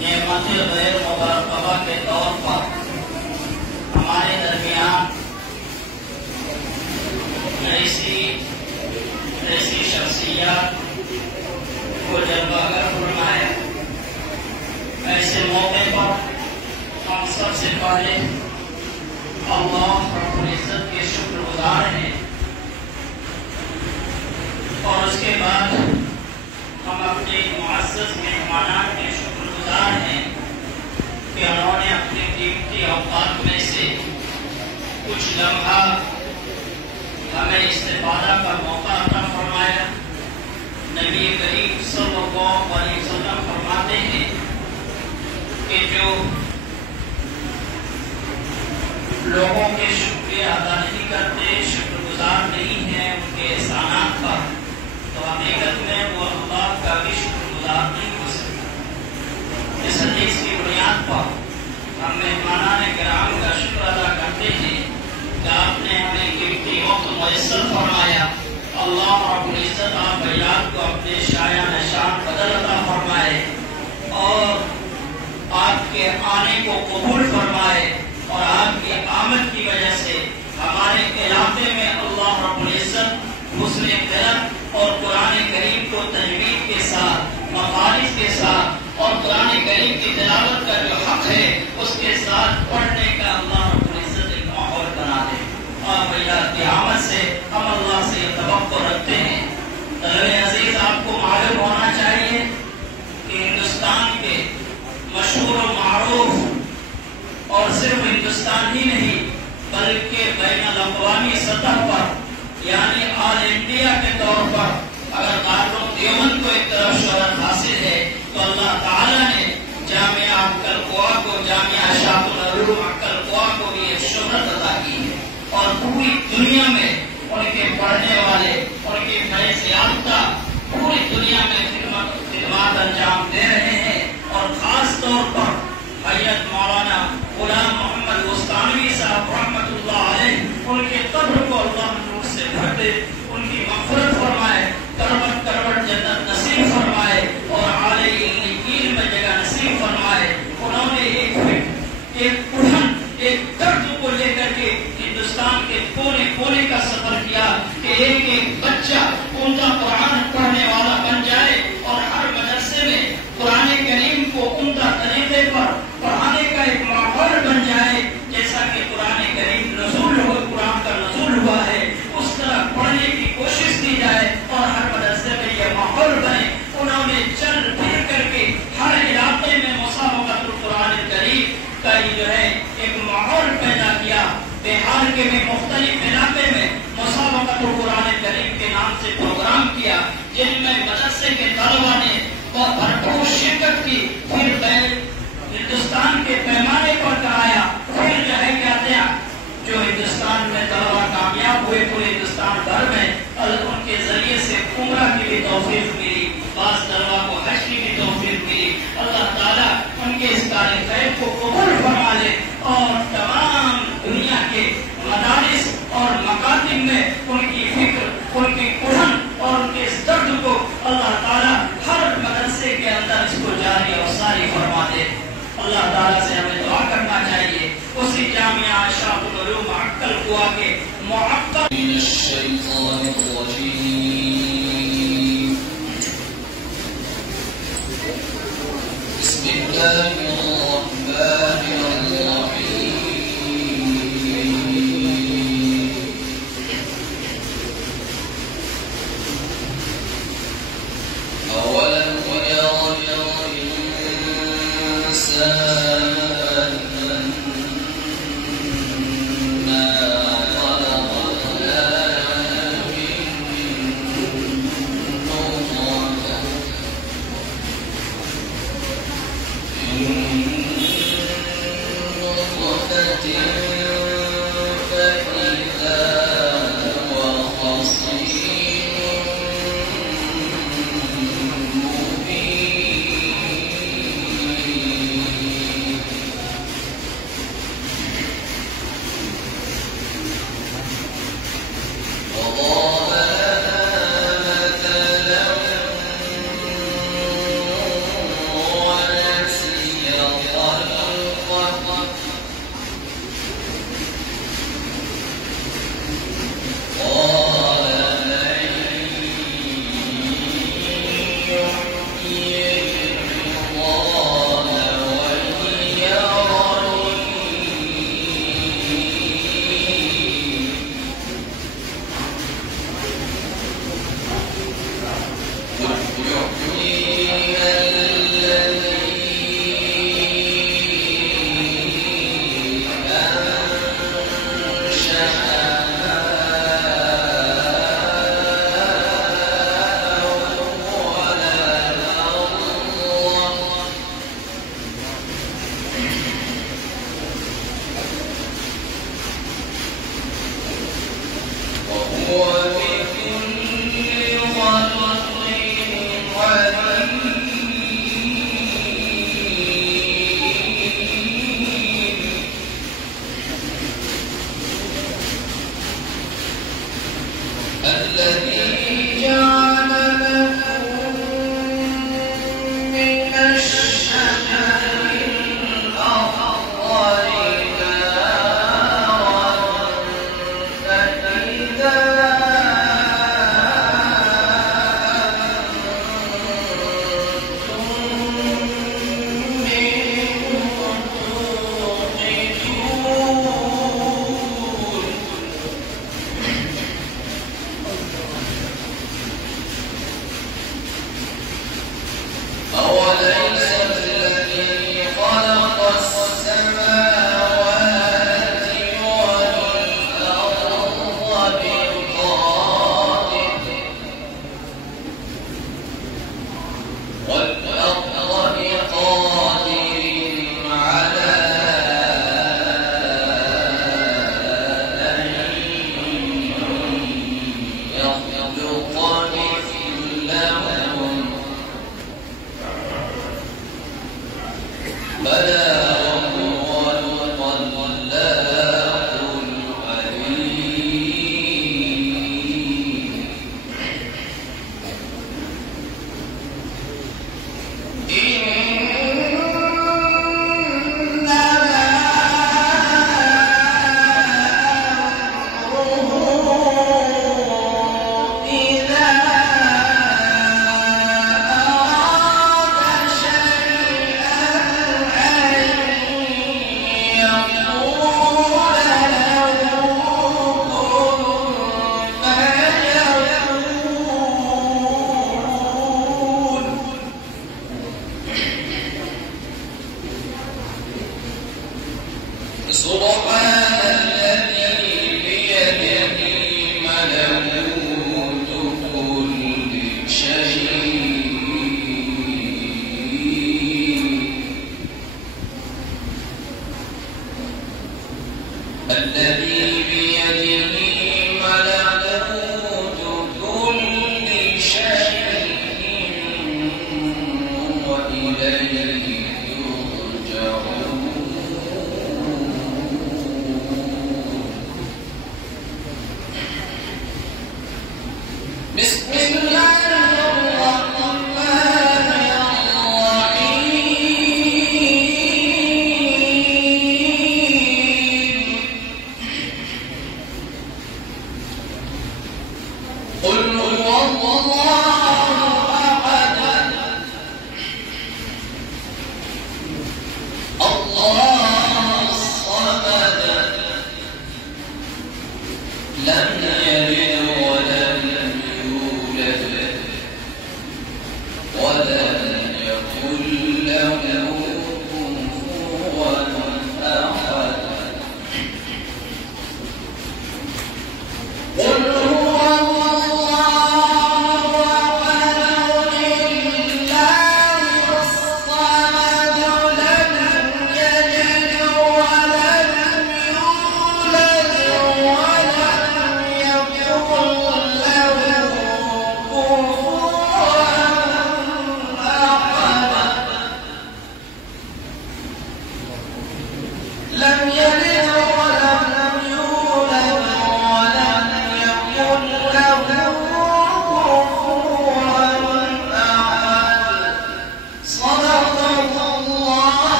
نعمت غیر مبارکہ کے طور پر ہمارے درمیان ایسی شخصیات کو جلوہ گر فرمایا۔ ایسے موقع پر ہم سب سے پہلے اللہ رب العزت کے شکر گزار ہیں، اور اس کے بعد ہم اپنے معزز مہمانان کے شکر گزار ہیں کہ انہوں نے اپنے قیمتی اوقات میں سے کچھ لمحہ ہمیں استفادہ کا موقع عطا فرمایا۔ نبی کریم صلی اللہ علیہ وسلم فرماتے ہیں کہ جو لوگوں کے شکریہ ادا نہیں کرتے، شکر گزار نہیں ہیں ان کے احسانات پر، تو حقیقت میں وہ اللہ کا بھی شکر گزار نہیں ہو سکتا۔ اس حدیث کی بنیاد پر ہم مہمانان کرام کا شکر ادا کرتے ہیں کہ آپ نے ہمیں قیمتی وقت میسر فرمایا۔ اللہ رب العزت آپ حضرات کو اپنے شایع نشان بدل عطا فرمائے اور آپ کے آنے کو قبول فرمائے، اور آپ کی آمد کی وجہ سے ہمارے علاقے میں اللہ رب العزت حسن قرأت اور قرآن کریم کو تجوید کے ساتھ، مخارج کے ساتھ اور قرآن کریم کی تلاوت کا جو حق ہے اس کے ساتھ پڑھنے کا اللہ رب العزت ایک ماحول بنا دے۔ آپ حضرات کی آمد سے ہم اللہ سے یہ توقع رکھتے ہیں۔ طلبہ عزیز، آپ کو معلوم ہونا چاہیے کہ ہندوستان کے مشہور و معروف، اور صرف ہندوستان ہی نہیں بلکہ بین الاقوامی سطح پر یعنی آل انڈیا کے طور پر اگر دارالعلوم دیوبند کو ایک طرف شہرت حاصل ہے تو اللہ تعالیٰ نے جامعہ عقل قوا کو، جامعہ اشاعت العلوم عقل قوا کو بھی ایک شہرت عطا کی ہے، اور پوری دنیا میں ان کے پڑھنے والے، ان کے فیض یافتہ پوری دنیا میں خدمات انجام دے رہے ہیں۔ اور خاص طور پر حضرت مولانا غلام محمد بستانوی صاحب رحمۃ اللہ علیہ، ان کے قبر کو اللہ نور سے بھر دے، ان کی مغفرت فرمائے، کروٹ کروٹ جنت نصیب فرمائے اور اعلی علم میں جگہ نصیب فرمائے۔ انہوں نے ایک اڑھن، ایک درد کو لے کر کے ہندوستان کے کونے کونے کا سفر کیا کہ ایک ایک بچہ عمدہ قرآن پڑھنے والا بن جائے اور ہر مدرسے میں قرآن کریم کو عمدہ طریقے پر پڑھانے کا ایک ماحول بن جائے، جیسا کہ قرآن کریم قرآن کا نزول ہوا ہے اس طرح پڑھنے کی کوشش کی جائے اور ہر مدرسے میں یہ ماحول بنے۔ انہوں نے چل پھر کر کے ہر علاقے میں مسابقۃ القرآن کریم کا جو ہے ایک ماحول پیدا کیا۔ بہار کے بھی مختلف علاقے میں مسابقۃ القرآن کریم کے نام سے پروگرام کیا، جن میں مدرسے کے طلبا نے بہت بھرپور شرکت کی۔ پھر ہندوستان کے پیمانے پر کرایا، پھر جو ہے کہتے ہیں جو ہندوستان میں طلبا کامیاب ہوئے پورے ہندوستان بھر میں، ان کے ذریعے سے عمرہ کی بھی توفیق ملی، بعض طلبا کو حج کی بھی توفیق ملی۔ اللہ تعالیٰ ان کے اس کار خیر کو قبول فرما لے اور تمام دنیا کے مدارس اور مکاتب میں ان کی فکر، ان کی قرآن اور ان کے اس درد کو اللہ تعالیٰ ہر مدرسے کے اندر اس کو جاری اور ساری فرما دے۔ اللہ تعالیٰ سے ہمیں دعا کرنا چاہیے اسی جامعہ اشاعت العلوم عقل قوا کے معقد من الشیطان الرجیم بسم اللہ الرحمن الرحیم أولم يروا الإنسان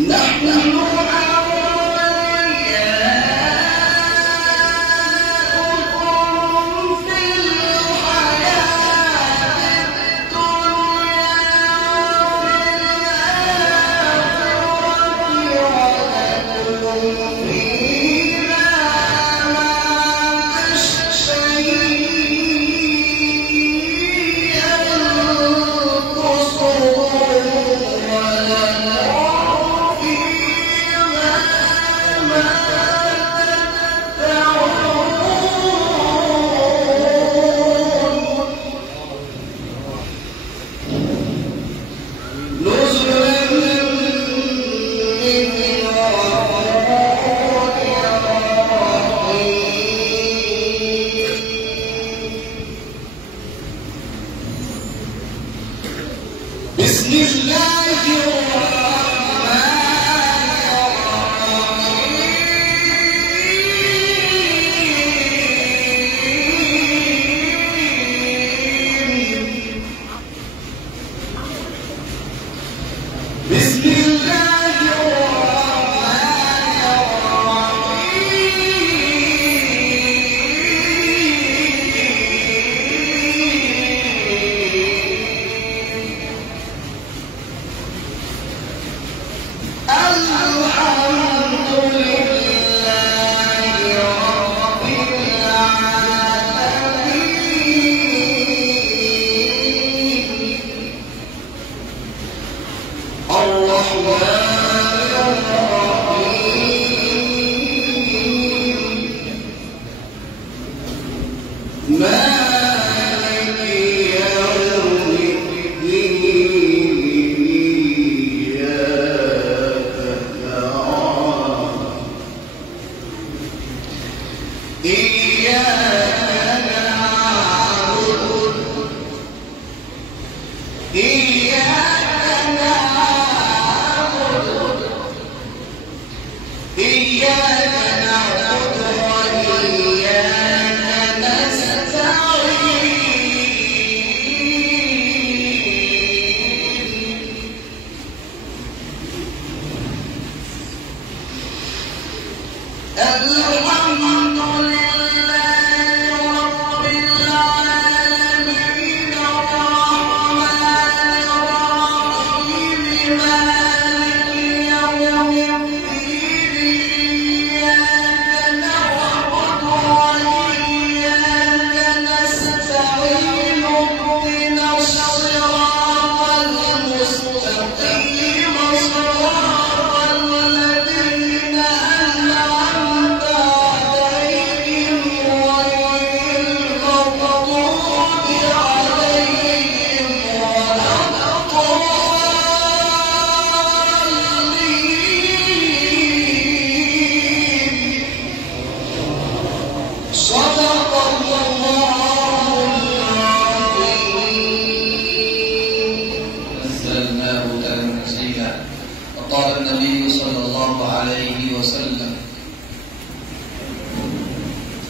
نحن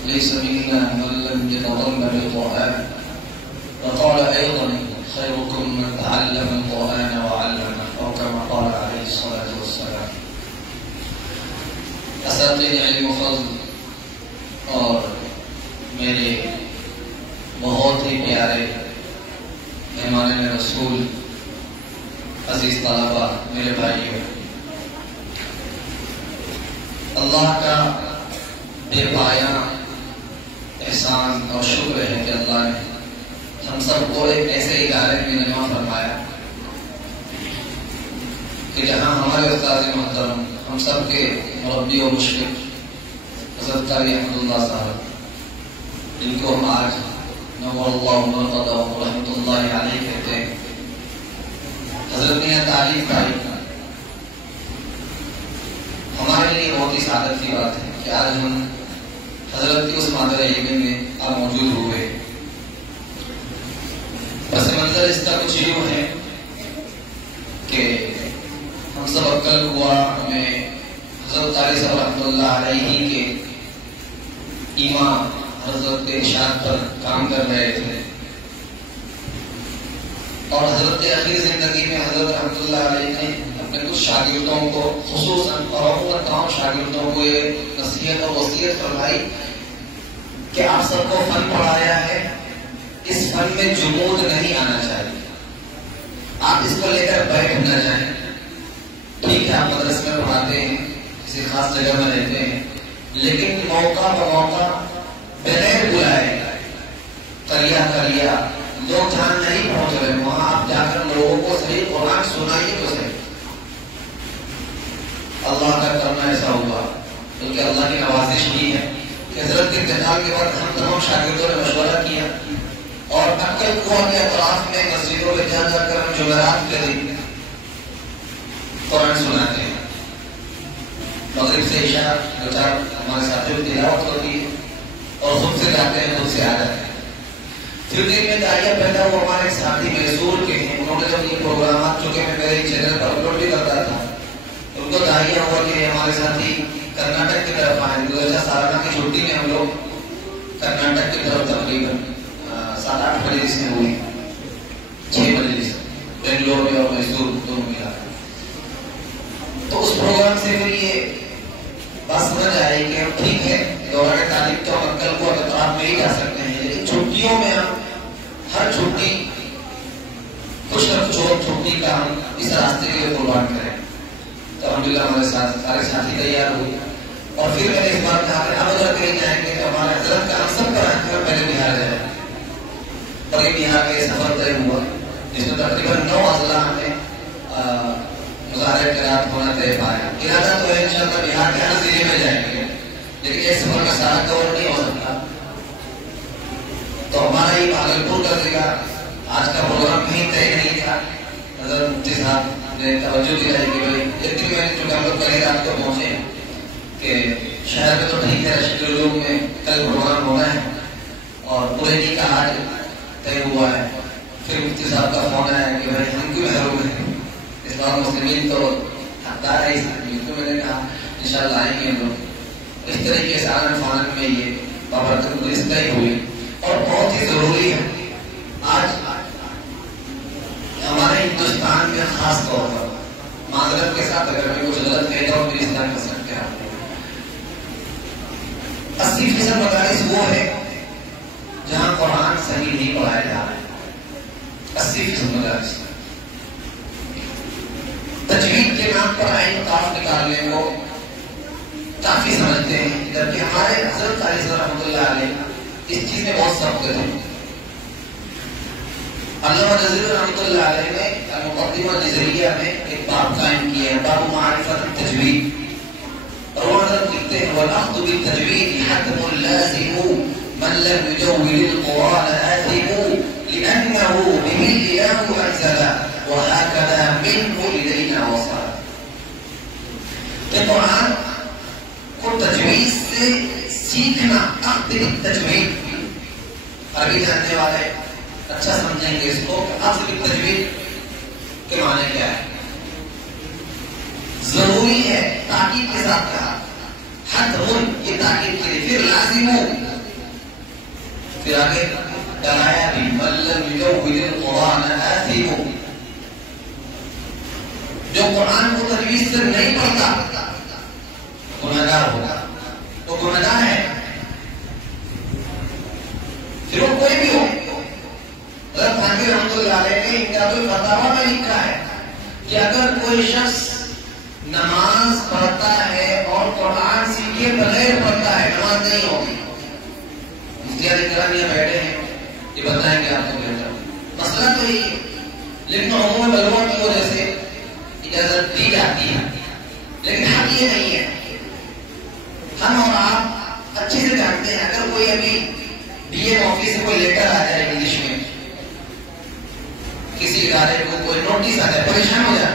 ليس منا من لم يتضمن القرآن، وقال أيضا خيركم من تعلم القرآن وعلمه، أو كما قال عليه الصلاة والسلام. اساتذہ علم و فضل اور میرے بہت ہی پیارے مہمان رسول، عزیز طلباء، میرے بھائیوں، اللہ کا بے پایاں احسان اور شکر ہے کہ اللہ نے ہم سب کو ایک ایسے ادارے میں جمع فرمایا کہ جہاں ہمارے استاد محترم، ہم سب کے مربی و مشرف حضرت قاری احمد اللہ صاحب، جن کو ہم آج نور اللہ مرتضی رحمۃ اللہ علیہ کہتے ہیں، حضرت نے تعلیم پائی. ہمارے لیے بہت ہی سعادت کی بات ہے کہ آج ہم حضرت کی اس مادر علمی میں اب موجود ہوئے. پس منظر اس کا کچھ یوں ہے کہ ہم سب کل ہوا ہمیں حضرت قاری صاحب رحمۃ اللہ علیہ کے امام حضرت ارشاد پر کام کر رہے تھے، اور حضرت اخیر زندگی میں حضرت رحمۃ اللہ علیہ نے اپنے کچھ شاگردوں کو، خصوصاً اور تمام شاگردوں کو یہ نصیحت اور وصیت فرمائی کہ آپ سب کو فن پڑھایا ہے، اس فن میں جمود نہیں آنا چاہیے، آپ اس کو لے کر بیٹھ نہ جائیں. ٹھیک ہے آپ مدرسے میں پڑھاتے ہیں، کسی خاص جگہ میں رہتے ہیں، لیکن موقع بموقع بغیر بلائے کریا لوگ جہاں نہیں پہنچ رہے وہاں آپ جا کر لوگوں کو صحیح قرآن سنائیے تو صحیح. اللہ کا کرنا ایسا ہوا کیونکہ اللہ کی نوازش کی ہے کہ حضرت کے انتقال کے بعد ہم تمام شاگردوں نے مشورہ کیا اور عقل کنواں کے اطراف میں مسجدوں میں جا کر ہم جمعرات کے دن قرآن سناتے ہیں. مغرب سے عشاء دو چار ہمارے ساتھیوں کی تلاوت ہوتی ہے اور خود سے جاتے ہیں، خود سے آ جاتے ہیں. پھر دن میں داعیہ پیدا ہوا، ہمارے ساتھی میسور کے ہیں، انہوں نے جب یہ پروگرامات چونکہ میں میرے چینل پر اپلوڈ بھی کرتا تھا، ان کو داعیہ ہوا کہ ہمارے ساتھی کرناٹک کی طرف آئے. 2017 کی چھٹی میں ہم لوگ کرناٹک کی طرف تقریباً 7-8 مجلس میں ہوئی، 6 مجلس بنگلور میں اور میسور دونوں ملا. تو اس پروگرام سے پھر یہ بات سمجھ آئی کہ ٹھیک ہے دوران تعلیم تو ہم کل کو اطراف میں ہی جا سکتے ہیں، لیکن چھٹیوں میں ہم ہر چھٹی کچھ نہ کچھ اور چھٹی کا ہم اس راستے کے لیے قربان کریں. تو الحمدللہ ہمارے ساتھ سارے ساتھی تیار ہوئے. اور پھر میں نے اس بات کہا کہ اب اگر کہیں جائیں گے تو ہمارے حضرت کا ہم سب پر پہلے بہار جائیں. اور یہ بہار کا یہ سفر طے ہوا جس میں تقریباً 9 اضلاع میں مظاہرے قرات ہونا طے پایا. ارادہ تو ہے انشاءاللہ بہار کے ہر ضلع میں جائیں گے، لیکن اس سفر کا سارا کور نہیں ہو سکتا. تو ہمارا یہ بھاگلپور کا ضلع آج کا پروگرام کہیں طے نہیں تھا. حضرت مفتی صاحب نے توجہ دلائی کہ بھائی ایک دن میں چونکہ ہم لوگ کل رات کو پہنچے کہ شہر میں تو ٹھیک ہے رشید العلوم میں کل پروگرام ہونا ہے اور پورے کا آج طے ہوا ہے. پھر مفتی صاحب کا فون آیا کہ بھائی ہم کیوں محروم ہیں، اس بار مسلمین تو حقدار ہے. تو میں نے کہا انشاءاللہ آئیں گے ہم لوگ. اس طریقے سے آنن فانن میں یہ بابرکت پولیس طے ہوئی اور بہت ہی ضروری ہے آج ہمارے ہندوستان میں خاص طور پر. معذرت کے ساتھ اگر میں کچھ غلط کہتا ہوں میری اصلاح کر سکتے ہیں آپ. 80% مدارس تجوید کے نام پر آئین تعارف نکالنے کو کافی سمجھتے ہیں، جبکہ ہمارے حضرت علی رحمۃ اللہ علیہ اس چیز میں بہت سخت تھے۔ علامہ نذیر رحمۃ اللہ علیہ نے مقدمہ نظریہ میں ایک باب قائم کیا ہے، باب معرفت التجوید، اور وہ حضرت لکھتے ہیں والأخذ بالتجوید حتم لازم من لم يجود القرآن آثم لأنه به الإله أنزل وهكذا منه إلينا وصل۔ کہ قرآن کو تجوید سے سیکھنا، اخذ بالتجوید، عربی جاننے والے اچھا سمجھیں گے اس کو کہ اخذ بالتجوید کے معنی کیا ہے۔ ضروری ہے، تاکید کے ساتھ کہا، حتم یہ تاکید کے لیے، پھر لازم ہو، پھر آگے ڈرایا بھی من لم یجود القرآن آثم، جو قرآن کو تجوید سے نہیں پڑھتا گناہگار ہوگا، وہ گناہگار ہے، پھر وہ کوئی بھی ہو۔ حضرت تھانوی رحمۃ اللہ علیہ نے انقاذ الفتاوی میں لکھا ہے کہ اگر کوئی شخص نماز پڑھتا ہے اور قرآن سیکھے بغیر پڑھتا ہے، نماز نہیں ہوگی۔ مفتی علی کرانیہ بیٹھے ہیں، یہ بتائیں گے آپ کو بہتر، مسئلہ تو یہی ہے، لیکن عموم بلوا کی وجہ سے اجازت دی جاتی ہے، لیکن حق یہ نہیں ہے۔ ہم اور آپ اچھے سے جانتے ہیں، اگر کوئی ابھی بی اے آفس سے کوئی لیٹر آ جائے انگلش میں، کسی ادارے کو کوئی نوٹس آ جائے، پریشان ہو جائے،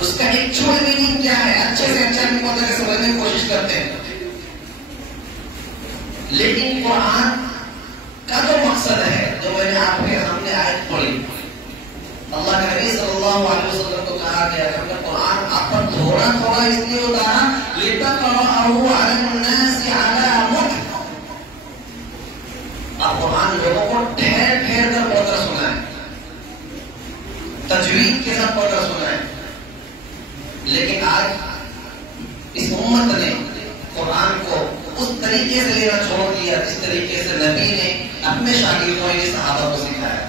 اس کا ایکچوئل میننگ کیا ہے اچھے سے اچھا نہیں پتا کہ سمجھنے کی کوشش کرتے ہیں، لیکن قرآن کا تو مقصد ہے جو میں نے آپ کے سامنے آیت پڑھی، اللہ کے نبی صلی اللہ علیہ وسلم کو کہا گیا کہ قرآن آپ پر تھوڑا تھوڑا اس لیے اتارا لِتَقْرَأَهُ عَلَى النَّاسِ عَلَى مُكْثٍ، آپ قرآن لوگوں کو ٹھہر ٹھہر کر پڑھ کر سنائیں، تجوید کے ساتھ پڑھ کر سنائیں۔ لیکن آج اس امت نے قرآن کو اس طریقے سے لینا چھوڑ دیا جس طریقے سے نبی نے اپنے شاگردوں نے صحابہ کو سکھایا۔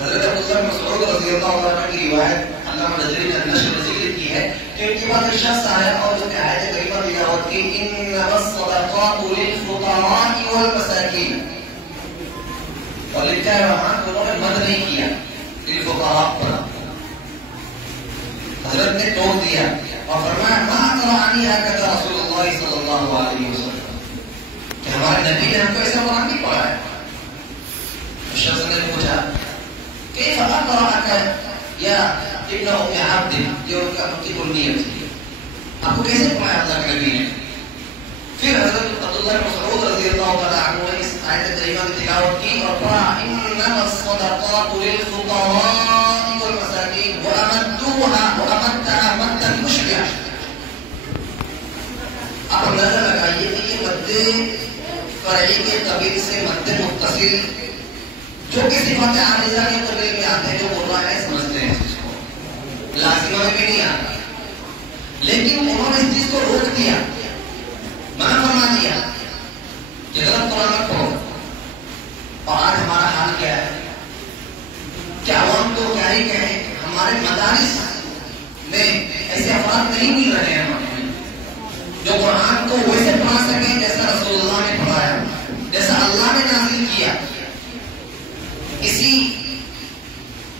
حضرت عبداللہ بن مسعود رضی اللہ عنہ کی روایت علامہ نظری نے نشر ذکر کی ہے کہ ان کے بعد ایک شخص آیا اور جو کہ آیت کریمہ تلاوت کی، انما الصدقات للفقراء والمساکین، اور لکھا ہے وہاں کہ انہوں نے مد نہیں کیا للفقراء پر، حضرت نے توڑ دیا اور فرمایا ما قرآنی هكذا رسول اللہ صلی اللہ علیہ وسلم، کہ ہمارے نبی نے ہم کو ایسا قرآن نہیں پڑھا ہے۔ شخص نے پوچھا کیف اقرأك یا ابن ام عبد، یہ ان کا کی بنیت تھی، آپ کو کیسے پڑھایا اللہ کے نبی نے؟ پھر حضرت عبداللہ بن مسعود رضی اللہ تعالیٰ عنہ نے اس آیت کریمہ کی تلاوت کی اور پڑھا انما الصدقات للفقراء والمساکین وأمدها مدا مشبعا۔ آپ اندازہ لگائیے کہ یہ مد فرعی کے قبیل سے مد متصل جو کہ صفات عارضہ کے قبیل میں آتے ہیں، جو بول رہا ہے سمجھتے ہیں اس کو، لازمہ میں بھی نہیں آتا، لیکن انہوں نے اس چیز کو روک دیا، منع فرما دیا کہ غلط قرآن پڑھو۔ اور آج ہمارا حال کیا ہے کہ عوام کو کیا ہی کہیں، ہمارے مدارس میں ایسے افراد نہیں مل رہے ہیں ہمیں جو قرآن کو ویسے پڑھا سکیں جیسا رسول اللہ نے پڑھایا، جیسا اللہ نے نازل کیا۔ اسی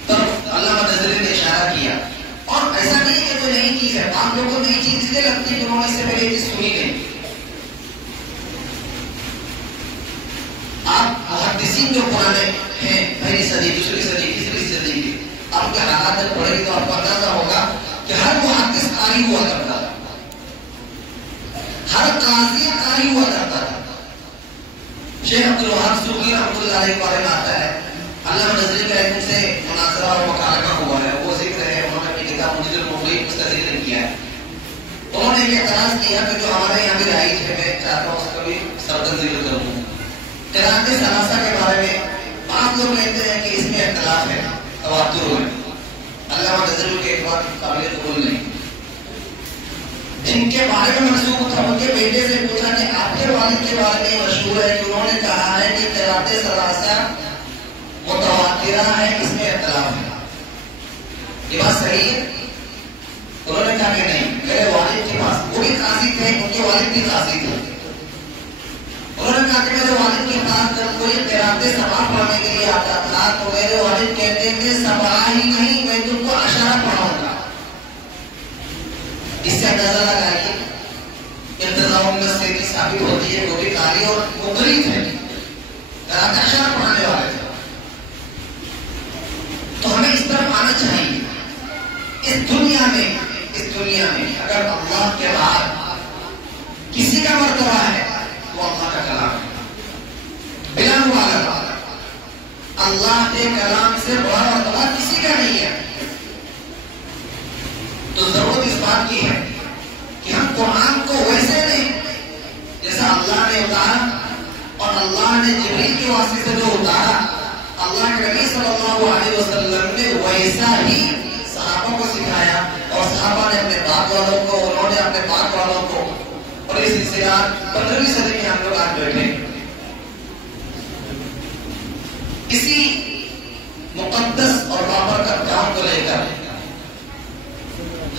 طرف علامہ نظری نے اشارہ کیا، اور ایسا نہیں کہ کوئی نئی چیز ہے، آپ لوگوں کو نئی چیز اس لیے لگتی ہے کہ انہوں نے اس سے پہلے چیز سنی نہیں۔ آپ محدثین جو پرانے ہیں، پہلی صدی، دوسری صدی، تیسری صدی کے، آپ کے حالات میں پڑھیں گے تو آپ کو اندازہ ہوگا کہ ہر محدث قاری ہوا کرتا تھا، ہر قاضی قاری ہوا کرتا تھا۔ شیخ عبدالوہاب سوقی رحمۃ اللہ علیہ کے بارے میں آتا ہے، علامہ نظری کا ان سے مناظرہ اور مکالمہ ہوا ہے، وہ ذکر ہے، انہوں نے اپنی کتاب منجد المفید اس کا ذکر کیا ہے۔ انہوں نے یہ اعتراض کیا کہ جو ہمارے یہاں بھی رائج ہے، میں چاہتا ہوں اس کا بھی سردن ذکر کروں۔ قراءت ثلاثہ کے بارے میں بعض لوگ کہتے ہیں کہ اس میں اختلاف ہے، تواتر ہے، علامہ نظری کے اعتبار قابل قبول نہیں۔ جن کے بارے میں منسوخ تھا ان کے بیٹے سے پوچھا کہ آپ کے والد کے بارے میں مشہور ہے کہ انہوں نے کہا ہے کہ قراءت ثلاثہ متواترہ ہے، اس میں اختلاف ہے. یہ بات صحیح ہے؟ انہوں نے کہا کہ نہیں، میرے والد کے پاس، وہ بھی قاضی تھے، ان کے والد بھی قاضی تھے. انہوں نے کہا کہ میرے والد کے پاس جب کوئی قرات سبا پڑھنے کے لیے آتا تھا تو میرے والد کہتے تھے سبا ہی نہیں، میں تم کو اشارہ پڑھاؤں گا. اس سے اندازہ لگائیے انتظام میں سے بھی ثابت ہوتی ہے، وہ بھی قاری اور مقری تھے، قرات اشارہ پڑھانے والے تھے. تو ہمیں اس طرف آنا چاہیے. اس دنیا میں اگر اللہ کے بعد کسی کا مرتبہ ہے وہ اللہ کا کلام ہے، بلا مبالغہ. اللہ کے کلام سے بڑا مرتبہ کسی کا نہیں ہے. تو ضرورت اس بات کی ہے کہ ہم قرآن کو ویسے نہیں جیسا اللہ نے اتارا اور اللہ نے جبریل کے واسطے سے جو اتارا، اللہ کے نبی صلی اللہ علیہ وسلم نے ویسا ہی صحابہ کو سکھایا، اور صحابہ نے اپنے باپ والوں کو، انہوں نے اپنے باپ والوں کو، اور یہ سلسلہ 15ویں صدی میں ہم لوگ آج بیٹھے. اسی مقدس اور بابرکت کام کو لے کر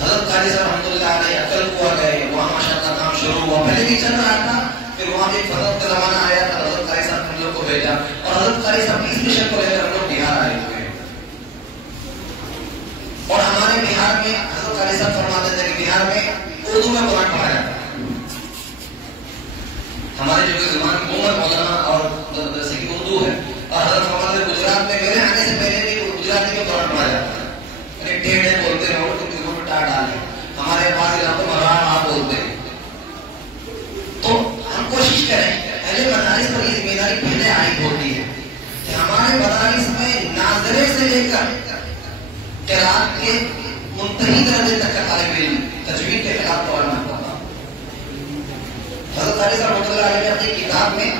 حضرت قاری صاحب رحمۃ اللہ علیہ عقل کو آ گئے، وہاں ماشاءاللہ کام شروع ہوا. پہلے بھی چل رہا تھا، پھر وہاں بھی فضل کا زمانہ آیا تھا، حضرت قاری صاحب ہم لوگ کو بھیجا، اور حضرت قاری صاحب اس مشن کو لے کر ہم لوگ بہار آئے ہوئے. اور ہمارے بہار میں حضرت قاری صاحب فرماتے تھے کہ بہار میں اردو میں قرآن پڑھایا جاتا ہے. ہمارے جو زبان عموماً مولانا اور جیسے کہ اردو ہے، اور حضرت فرماتے ہیں گجرات میں میرے آنے سے پہلے بھی گجراتی میں قرآن پڑھایا جاتا ہے. یعنی ٹیڑھے بولتے رہو تو دلوں میں ٹاٹ ڈالے. ہمارے پاس علاقوں میں آپ بولتے ہیں. تو ہم کوشش کریں، اہل مدارس پر یہ ذمہ داری پہلے عائد ہوتی ہے کہ ہمارے مدارس میں ناظرے سے لے کر قرات کے منتہی درجے تک کا طالب علم تجوید کے خلاف قرآن پڑھتا. حضرت قاری صاحب رحمۃ اللہ علیہ نے اپنی کتاب میں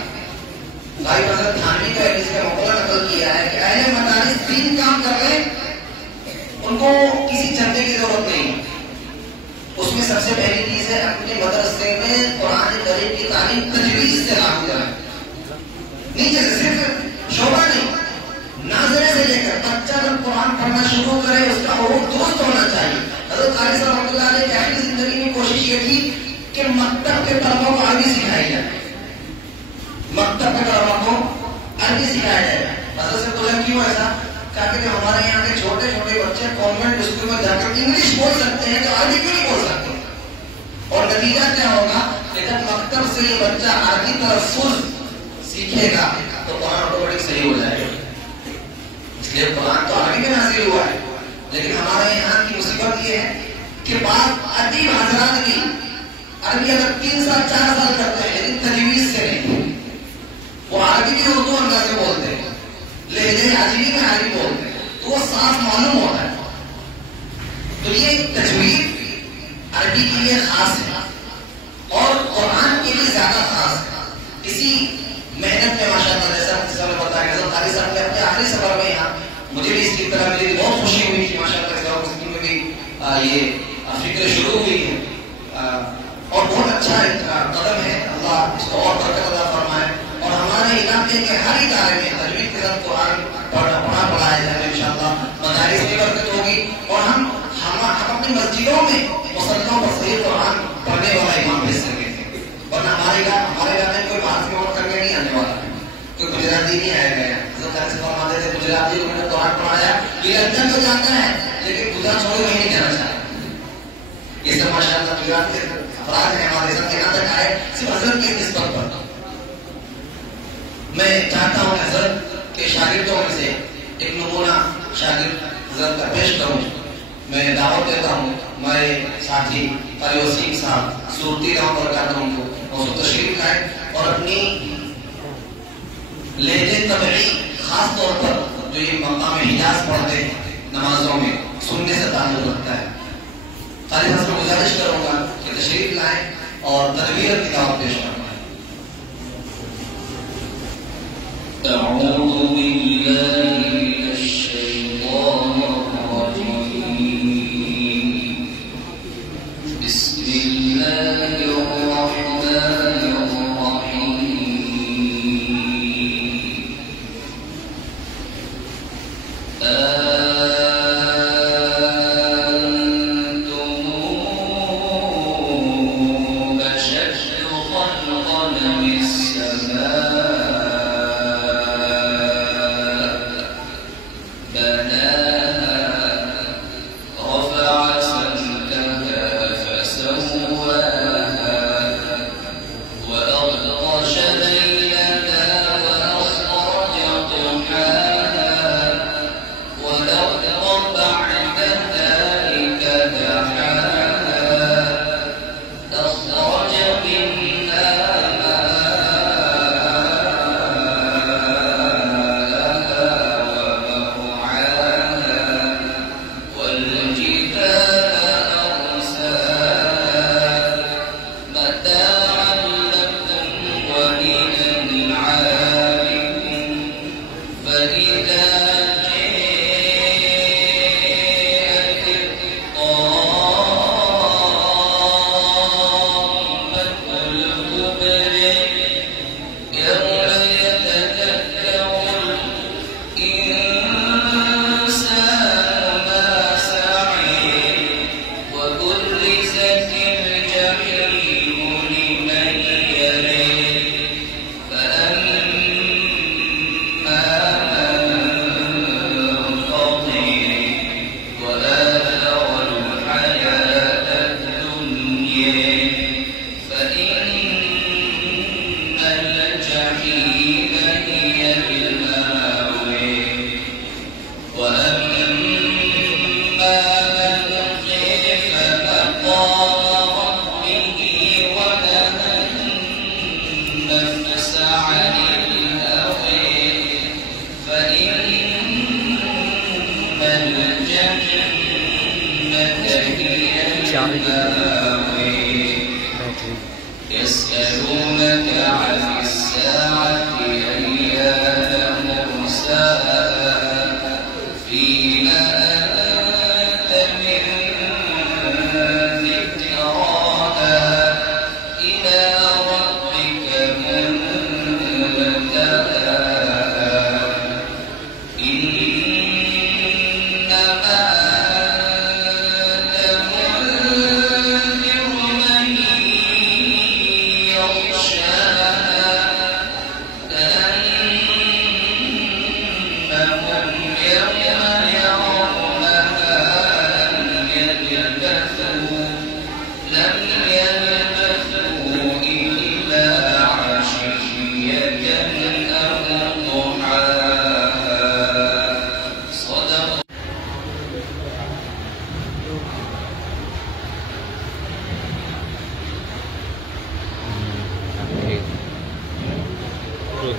بھائی حضرت تھانوی کا اس کا مقولہ نقل کیا ہے کہ اہل مدارس تین کام کر لیں، ان کو کسی چندے کی ضرورت نہیں. اس میں سب سے پہلی چیز ہے اپنے مدرسے میں قرآن کریم کی تعلیم تجویز سے لاگو کریں. نیچے سے صرف شعبہ نہیں، ناظرے سے لے کر بچہ جب قرآن پڑھنا شروع کرے اس کا عروق درست ہونا چاہیے. حضرت قاری صاحب رحمۃ اللہ علیہ کی آخری زندگی میں کوشش یہ تھی کہ مکتب کے طلبہ کو عربی سکھائی جائے، مکتب کے طلبہ کو عربی سکھایا جائے. حضرت سے بولا کیوں ایسا؟ کہا کہ ہمارے یہاں کے چھوٹے چھوٹے بچے کانوینٹ اسکول میں جا کر انگلش بول سکتے ہیں تو عربی کیوں نہیں بول سکتے؟ اور نتیجہ کیا ہوگا کہ جب مکتب سے یہ بچہ عربی تلفظ سیکھے گا تو قرآن آٹومیٹک صحیح ہو جائے گا. اس لیے قرآن تو عربی میں نازل ہوا ہے، لیکن ہمارے یہاں کی مصیبت یہ ہے کہ بعض ادیب حضرات بھی عربی اگر 3 سال 4 سال کرتے ہیں لیکن تجویز سے نہیں. وہ عربی بھی اردو انداز میں بولتے ہیں، لہجے عجمی میں عربی بولتے ہیں، تو وہ صاف معلوم ہوتا ہے. تو یہ تجوید عربی کے لیے خاص ہے اور قرآن کے لیے زیادہ خاص ہے. اسی محنت میں ماشاءاللہ جیسا میں بتایا کہ حضرت قاری صاحب نے اپنے آخری سفر میں یہاں مجھے بھی اس کی طرح مجھے بہت خوشی ہوئی کہ ماشاءاللہ میں بھی یہ فکر شروع ہوئی ہے اور بہت اچھا قدم ہے. اللہ اس کو اور برکت عطا فرمائے اور ہمارے علاقے کے ہر ادارے میں تجوید کے ساتھ قرآن پڑھایا جائے. انشاءاللہ مدارس میں برکت ہوگی اور ہم اپنی مسجدوں میں مسلمانوں پر صحیح قرآن پڑھنے والا امام بھیج سکیں گے. ورنہ ہمارے علاقے میں کوئی بات میں کرنے نہیں آنے والا ہے، کوئی گجراتی نہیں آیا گیا. حضرت سے فرماتے تھے گجراتی کو میں نے قرآن پڑھایا، یہ لندن تو جاتا ہے لیکن گجرات چھوڑ کے نہیں جانا چاہتا. یہ سب ماشاءاللہ گجرات کے افراد ہیں ہمارے ساتھ یہاں تک آئے صرف حضرت کی نسبت پر. میں چاہتا ہوں حضرت کے شاگردوں میں سے ایک نمونہ شاگرد حضرت کا پیش کروں. میں دعوت دیتا ہوں ہمارے ساتھی قاری وسیم صاحب صورتی رام برکاتہ کو موضوع تشریف لائے اور اپنی لہجے طبعی خاص طور پر جو یہ مقام حجاز پڑھتے ہیں نمازوں میں سننے سے تعلق رکھتا ہے. قاری صاحب سے گزارش کروں گا کہ تشریف لائیں اور تدبیر کی دعوت پیش کریں. أعوذ بالله من الشيطان الرجيم. بسم الله الرحمن الرحيم.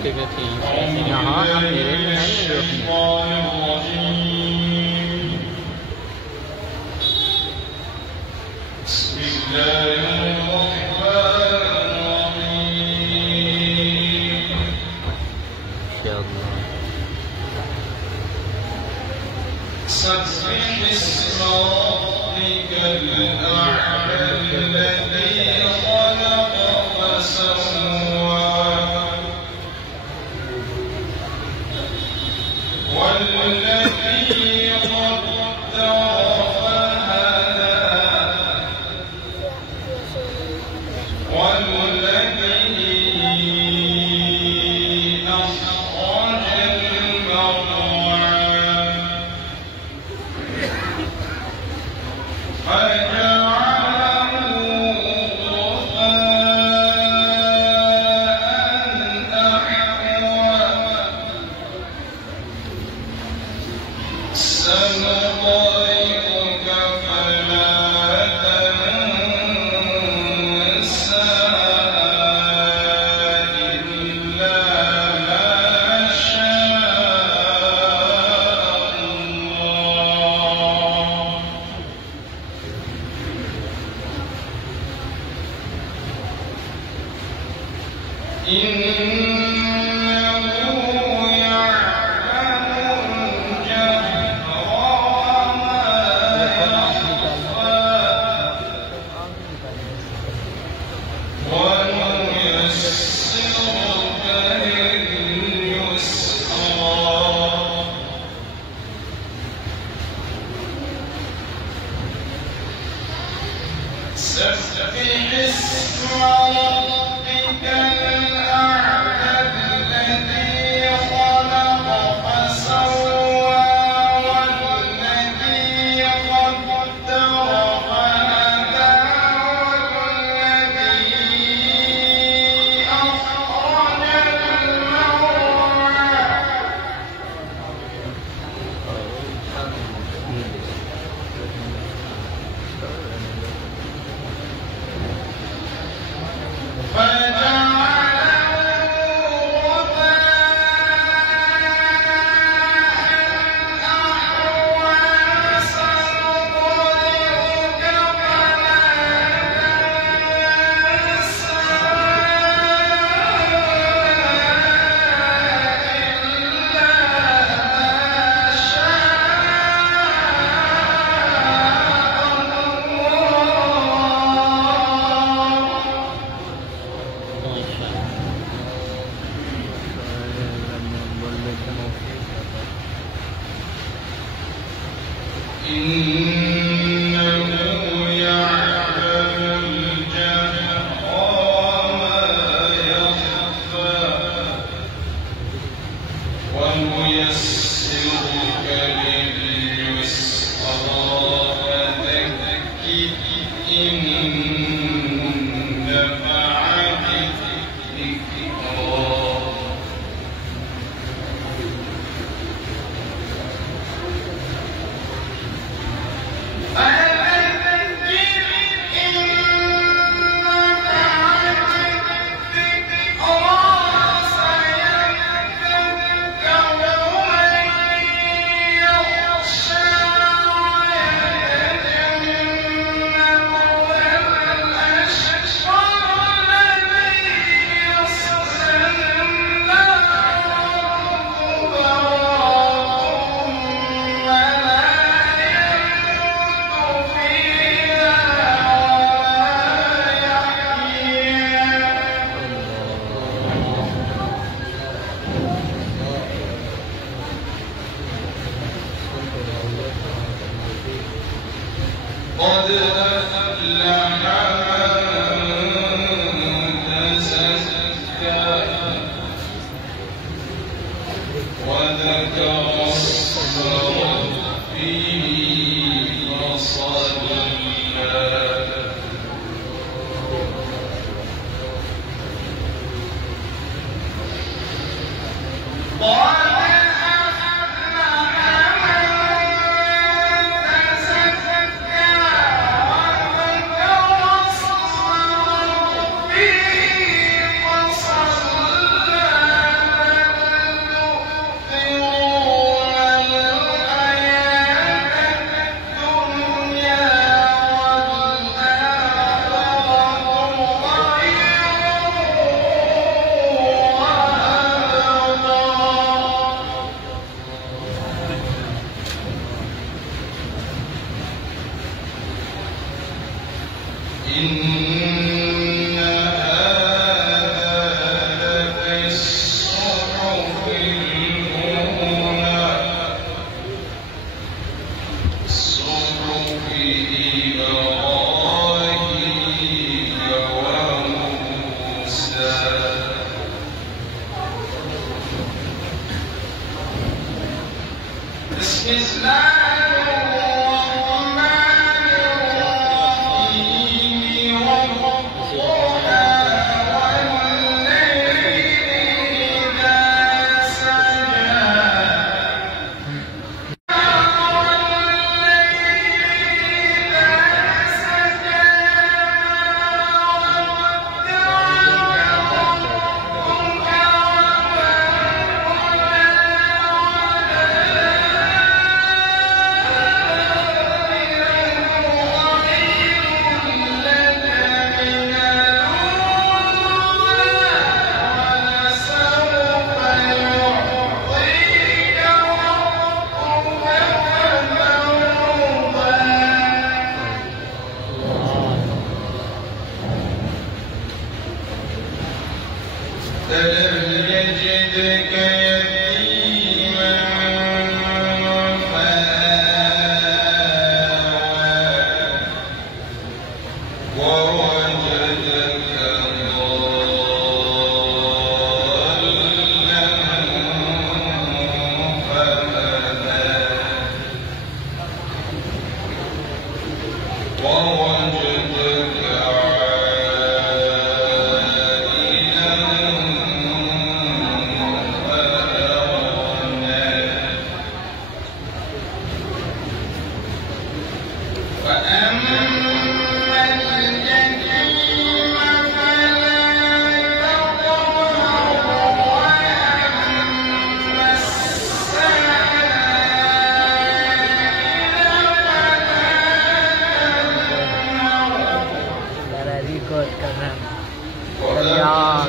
के थी यहाँ अंधेरे में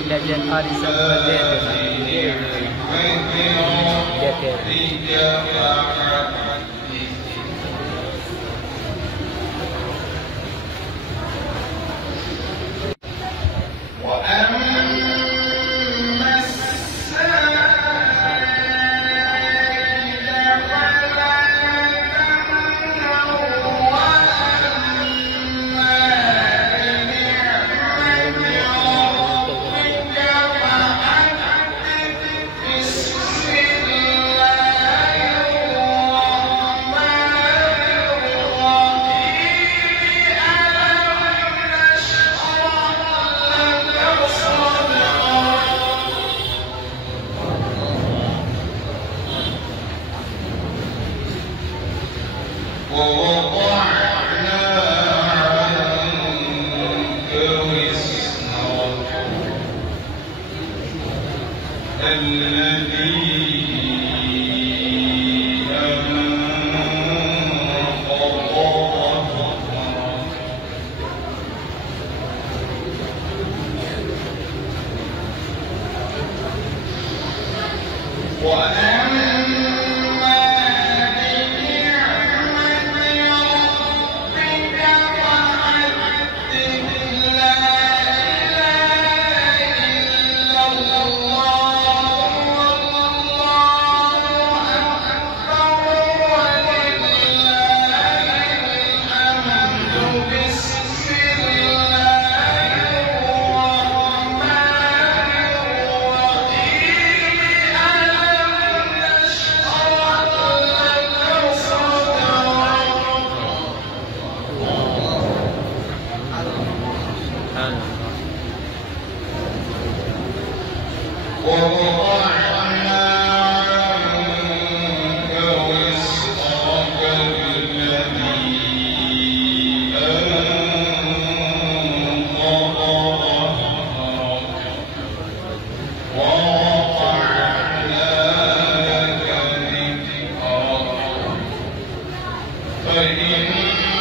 Gadget Arisan فإن